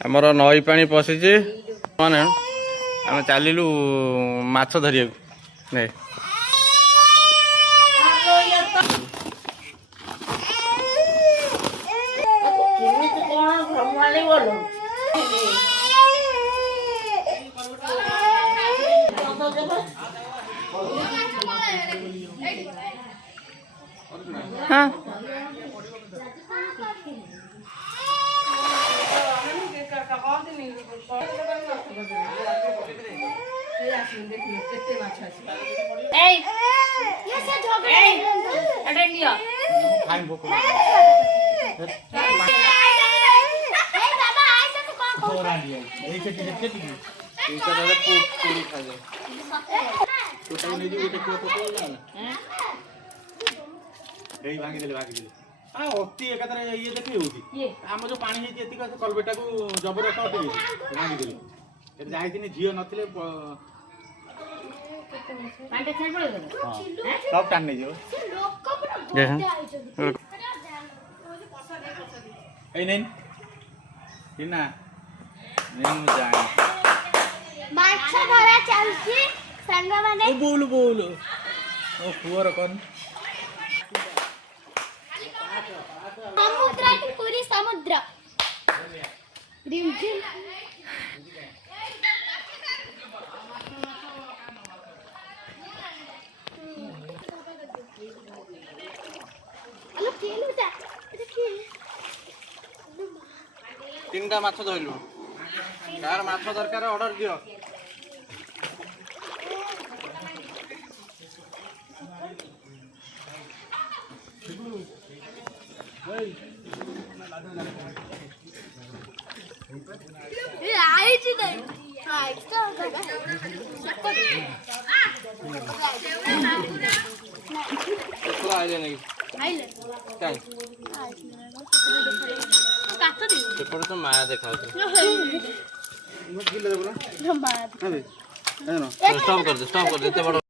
आमर नई पानी पशिचे माने आम चलू माछ धरिया नहीं हाँ अति एकाथर ये देखी होती आम जो पानी कलबेटा को जबरदस्त अटक भांगी जाती झील नथिले सब टाण नहीं बोल बोल ओ पुअर कौन समुद्र पूरी समुद्र रिमझिम हेलो खेलू जा এটা কি तीनटा माछ धरलु कार माछ दरकार ऑर्डर दियो ये आई जी नहीं हां एक्स्ट्रा पूरा आ जाने आइले क्या काट दे पेपर तो माया देखा मार स्टॉप कर दे इतने बड़ा